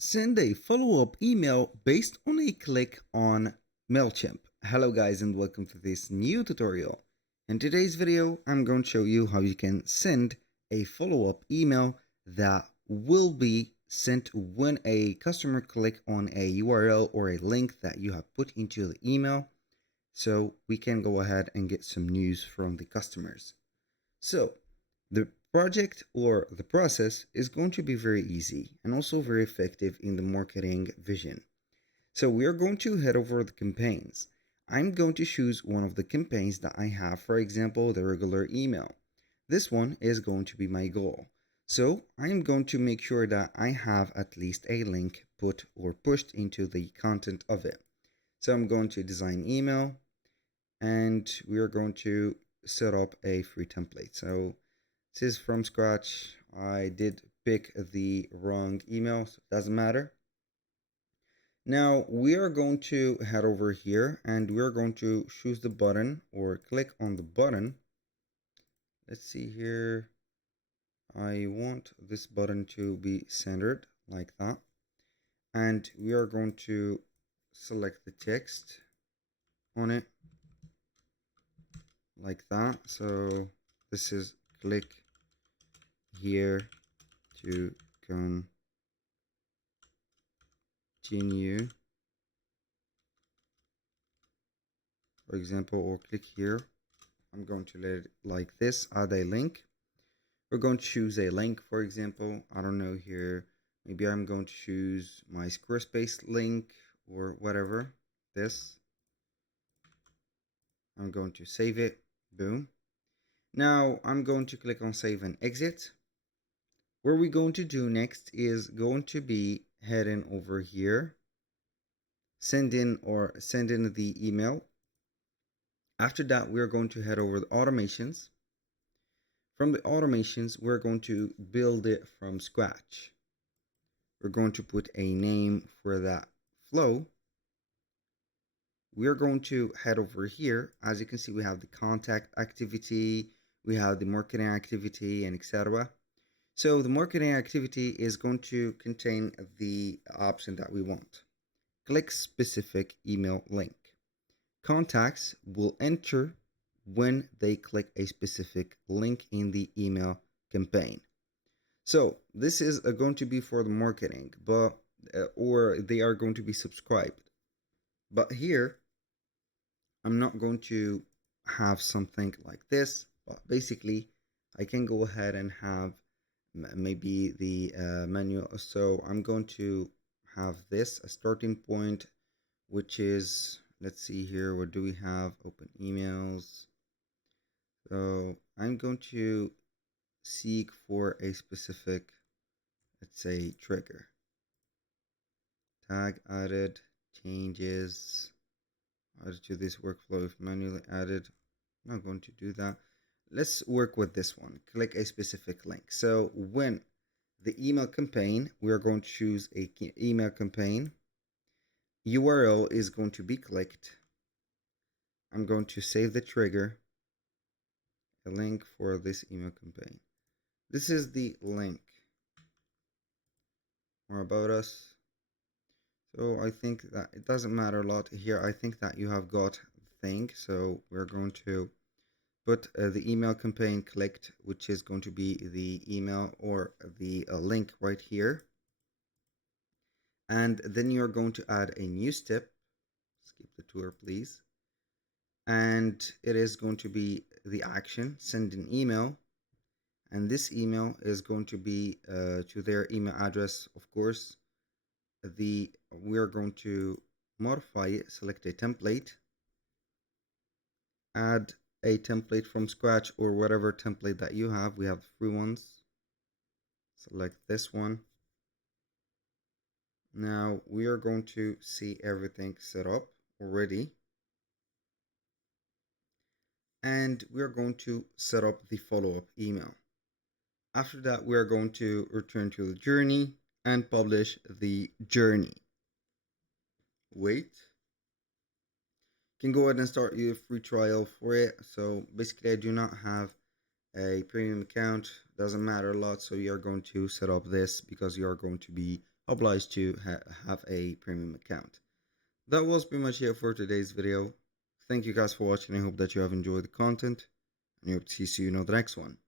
Send a follow-up email based on a click on Mailchimp. Hello guys and welcome to this new tutorial. In today's video, I'm going to show you how you can send a follow-up email that will be sent when a customer click on a URL or a link that you have put into the email, so we can go ahead and get some news from the customers. So the project or the process is going to be very easy and also very effective in the marketing vision. So we are going to head over the campaigns. I'm going to choose one of the campaigns that I have, for example, the regular email. This one is going to be my goal. So I'm going to make sure that I have at least a link put or pushed into the content of it. So I'm going to design email and we are going to set up a free template. So this is from scratch. I did pick the wrong email, so it doesn't matter. Now we are going to head over here and we're going to choose the button or click on the button. Let's see here. I want this button to be centered like that. And we are going to select the text on it like that. So this is click here to continue, for example, or click here. I'm going to let it like this, add a link. We're going to choose a link, for example, I don't know here, maybe I'm going to choose my Squarespace link or whatever, this. I'm going to save it, boom. Now I'm going to click on save and exit. What we're going to do next is going to be heading over here, send in the email. After that, we're going to head over the automations. From the automations, we're going to build it from scratch. We're going to put a name for that flow. We're going to head over here. As you can see, we have the contact activity, we have the marketing activity, and etc. So the marketing activity is going to contain the option that we want. Click specific email link. Contacts will enter when they click a specific link in the email campaign. So this is going to be for the marketing, but or they are going to be subscribed. But here, I'm not going to have something like this, but basically I can go ahead and have maybe the menu. So I'm going to have this, a starting point, which is, let's see here, what do we have? Open emails. So I'm going to seek for a specific, let's say, trigger. Tag added, changes, added to this workflow if manually added. I'm not going to do that. Let's work with this one. Click a specific link. So when the email campaign, we're going to choose a email campaign. URL is going to be clicked. I'm going to save the trigger, a link for this email campaign. This is the link. More about us. So I think that it doesn't matter a lot here. I think that you have got the thing. So we're going to put the email campaign clicked, which is going to be the email or the link right here. And then you're going to add a new step. Skip the tour, please. And it is going to be the action, send an email. And this email is going to be to their email address, of course. We are going to modify it, select a template, add a template from scratch or whatever template that you have. We have free ones. Select this one. Now we are going to see everything set up already. And we're going to set up the follow-up email. After that, we are going to return to the journey and publish the journey. Wait. You can go ahead and start your free trial for it. So basically I do not have a premium account. Doesn't matter a lot. So you are going to set up this because you are going to be obliged to have a premium account. That was pretty much it for today's video. Thank you guys for watching. I hope that you have enjoyed the content, and I hope to see you in the next one.